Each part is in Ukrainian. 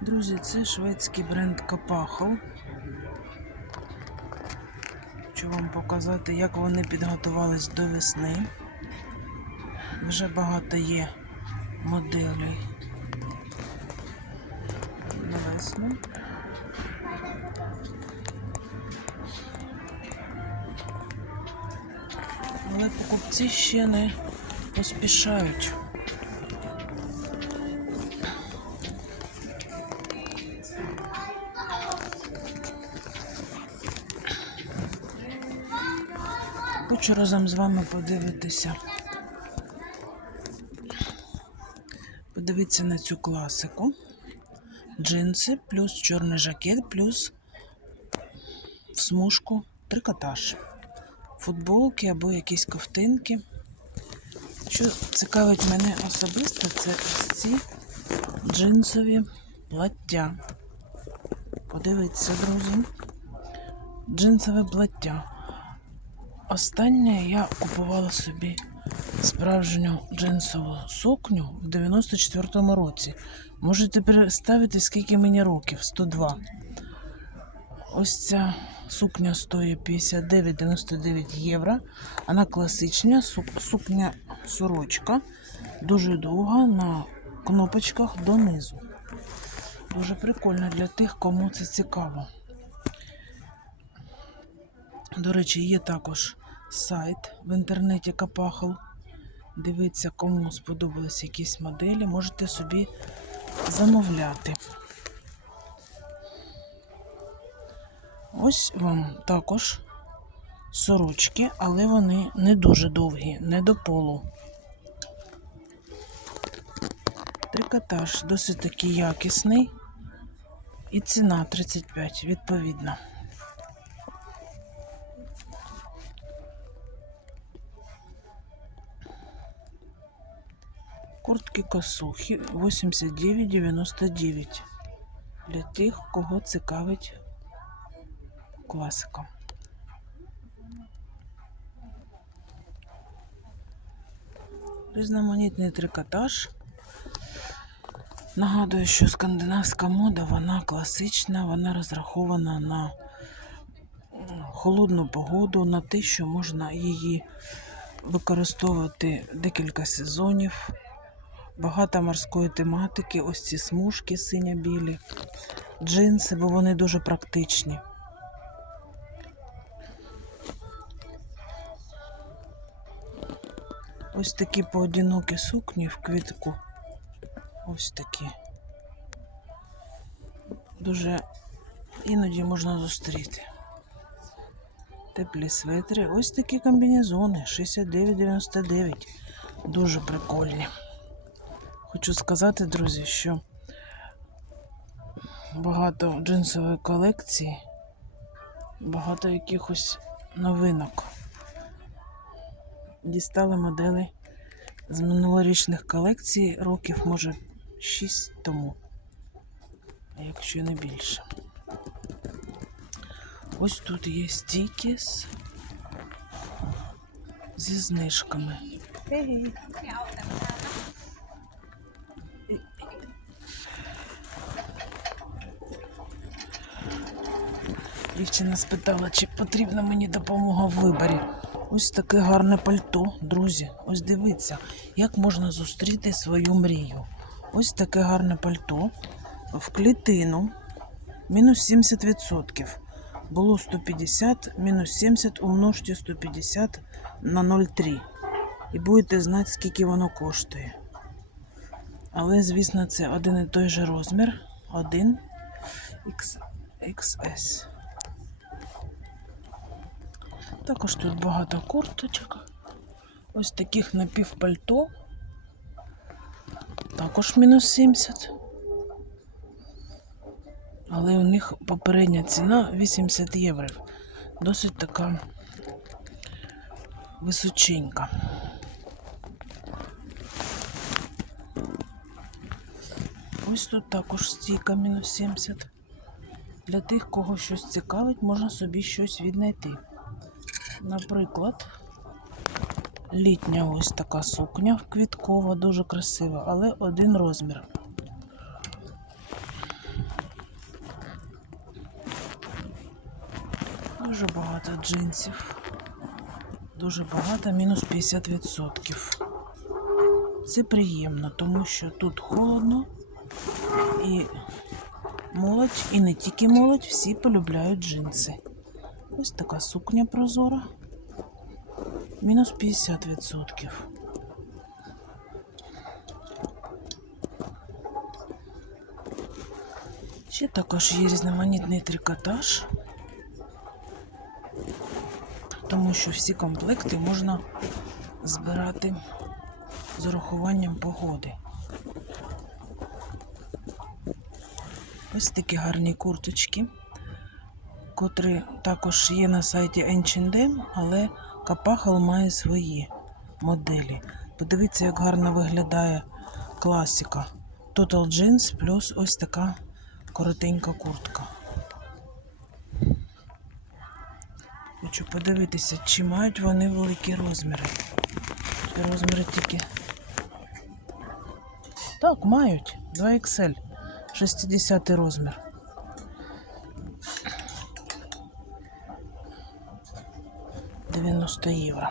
Друзі, це шведський бренд Капахов. Хочу вам показати, як вони підготувались до весни. Вже багато є моделей на весну. Але покупці ще не поспішають. Хочу разом з вами подивитися. Подивитися на цю класику. Джинси, плюс чорний жакет, плюс в смужку трикотаж. Футболки або якісь ковтинки. Що цікавить мене особисто, це ось ці джинсові плаття. Подивіться, друзі. Джинсове плаття. Останнє я купувала собі справжню джинсову сукню в 94-му році. Можете представити, скільки мені років? 102. Ось ця сукня стоїть 59,99 євро. Вона класична, сукня сорочка, дуже довга на кнопочках донизу. Дуже прикольно для тих, кому це цікаво. До речі, є також сайт в інтернеті Капахал. Дивіться, кому сподобались якісь моделі, можете собі замовляти. Ось вам також сорочки, але вони не дуже довгі, не до полу. Трикотаж досить таки якісний. І ціна 35, відповідно. Куртки косухи 89,99 для тих, кого цікавить класика. Різноманітний трикотаж. Нагадую, що скандинавська мода, вона класична, вона розрахована на холодну погоду, на те, що можна її використовувати декілька сезонів. Багато морської тематики, ось ці смужки синя-білі, джинси, бо вони дуже практичні. Ось такі поодинокі сукні в квітку. Ось такі. Дуже іноді можна зустріти. Теплі светри. Ось такі комбінезони 69,99. Дуже прикольні. Хочу сказати, друзі, що багато джинсової колекції, багато якихось новинок. Дістали модели з минулорічних колекцій років, може, 6 тому, якщо не більше. Ось тут є стікіс зі знижками. Дівчина спитала, чи потрібна мені допомога в виборі. Ось таке гарне пальто, друзі. Ось дивіться, як можна зустріти свою мрію. Ось таке гарне пальто в клітину. Мінус 70%. Було 150, мінус 70, умножте 150 на 0,3. І будете знати, скільки воно коштує. Але, звісно, це один і той же розмір. Один XS. Також тут багато курточок. Ось таких напівпальто. Також мінус 70. Але у них попередня ціна 80 євро. Досить така височенька. Ось тут також стійка мінус 70. Для тих, кого щось цікавить, можна собі щось віднайти. Наприклад, літня ось така сукня квіткова, дуже красива, але один розмір. Дуже багато джинсів. Дуже багато, мінус 50%. Це приємно, тому що тут холодно і молодь, і не тільки молодь, всі полюбляють джинси. Ось така сукня прозора. Мінус 50%. Ще також є різноманітний трикотаж, тому що всі комплекти можна збирати з урахуванням погоди. Ось такі гарні курточки, котрі також є на сайті H&M, але Капахал має свої моделі. Подивіться, як гарно виглядає класика. Total Jeans плюс ось така коротенька куртка. Хочу подивитися, чи мають вони великі розміри. Чи розміри тільки. Так, мають. 2XL. 60 розмір. Дев'яносто євро.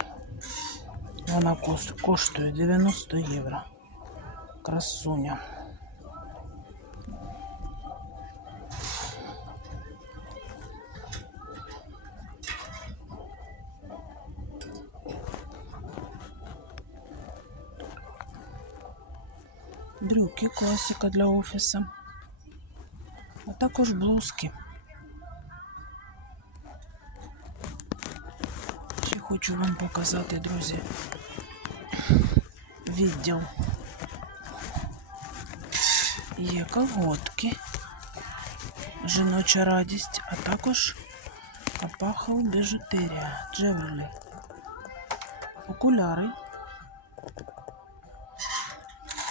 Вона кос- коштує 90 євро. Красуня. Брюки класика для офісу. А також блузки. Хочу вам показати, друзі, відділ. Є колготки, жіноча радість, а також опахал біжутерія, джевелі, окуляри